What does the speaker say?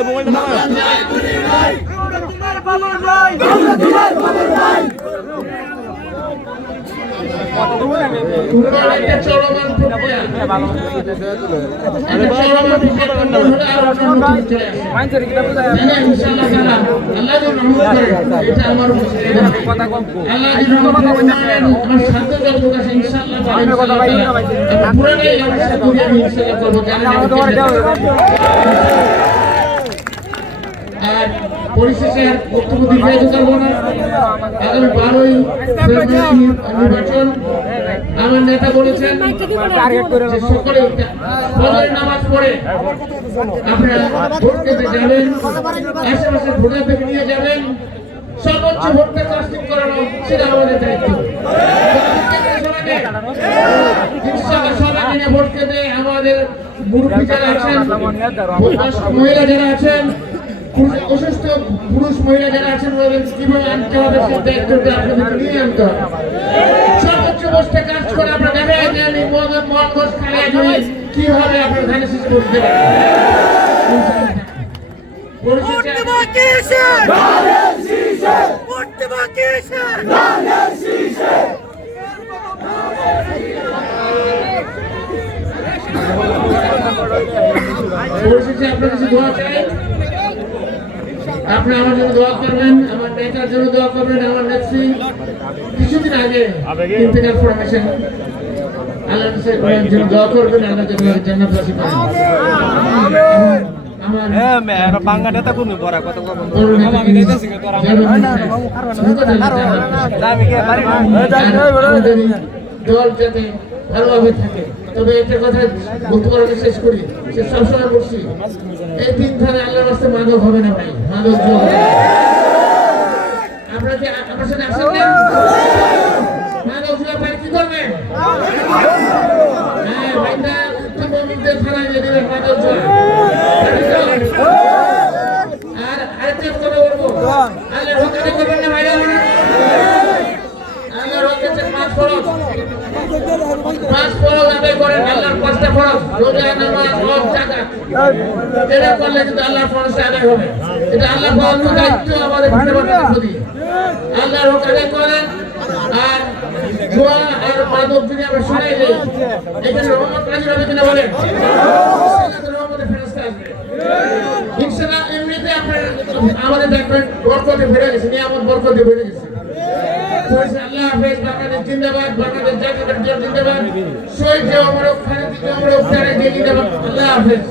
ভাই মোবাইলটা নামাও। আর পরিশেষে বক্তব্য দীর্ঘায়িত করবো না। আগামী 12ই ফেব্রুয়ারি নির্বাচন আমার নেতা বলেছেন যে সকলে ফজরের নামাজ পড়ে আপনারা ভোট কেন্দ্রে যাবেন, আশেপাশে ভোটারদের নিয়ে যাবেন, সর্বোচ্চ ভোটটা কাস্টিং করানো সেটা আমাদের দায়িত্ব। সবাই ভোট কেন্দ্রে আমাদের মুরব্বী যারা আছেন, মহিলা যারা আছেন, অসুস্থ পুরুষ মহিলা যারা আছেন কিভাবে আনতে হবে সেই দায়িত্বটা আপনাদের নিয়ে আনতে হবে। সর্বোচ্চ বস্তে কাজ করে আপনারা দেখেন মহানগর খালিয়া জমি কিভাবে আপনার ধানের করতে পরিশেষে আপনার কাছে দোয়া চাই, আপনি আমার জন্য দোয়া করবেন, আমার নেতার জন্য দোয়া করবেন। আমার নেত্রী কিছুদিন আগে ইন্তেকাল ফরমেশন, আল্লাহর জন্য দোয়া করবেন, আল্লাহ যেন জান্নাত নসিব করেন। আমার বাংলা নেতা কোন বড় কত কত দল যাতে ভালোভাবে থাকে। তবে একটা কথা বলতে পারলে শেষ করি, সে সবসময় বলছি এই 3 ধারে আল্লাহর রাস্তা মাদক হবে না ভাই, মাদক আপনারা কি আমার সাথে আসেন না? মাদক জুয়া পাই কি করবেন? হ্যাঁ ভাইটা উত্তরবঙ্গের থানায় নিয়ে দিলেন মাদক জুয়া। আর আরেকটা কথা বলবো, আল্লাহর হকারি করবেন না ভাইরা। আল্লাহর হকের 5 ফরজ, 5 ফরজ আদায় করেন। আল্লাহর 5টা ফরজ, রোজা, নামাজ, হজ, যাকাত, এটা করলে কিন্তু আল্লাহর ফরজটা আদায় হবে। এটা আল্লাহ পাওয়ার দায়িত্ব আমাদের প্রতি। আল্লাহর হক আদায় করেন। আর জুয়া আর মাদক যদি আমরা সরাই দেই, এখানে রহমত নাজিল হবে কিনা বলেন? রহমতের ফেরেশতা আসবে ইনশাআল্লাহ। এমনিতে আপনার আমাদের দেখবেন বরকতে বেড়ে গেছে, নিয়ামত বরকতে বেড়ে গেছে। আল্লাহ হাফেজ। বাংলাদেশ জিন্দাবাদ, বাংলাদেশ জাতীয়তাবাদী দল জিন্দাবাদ, শহীদ জিয়া ওমর ফারুক জিন্দাবাদ। আল্লাহ হাফেজ।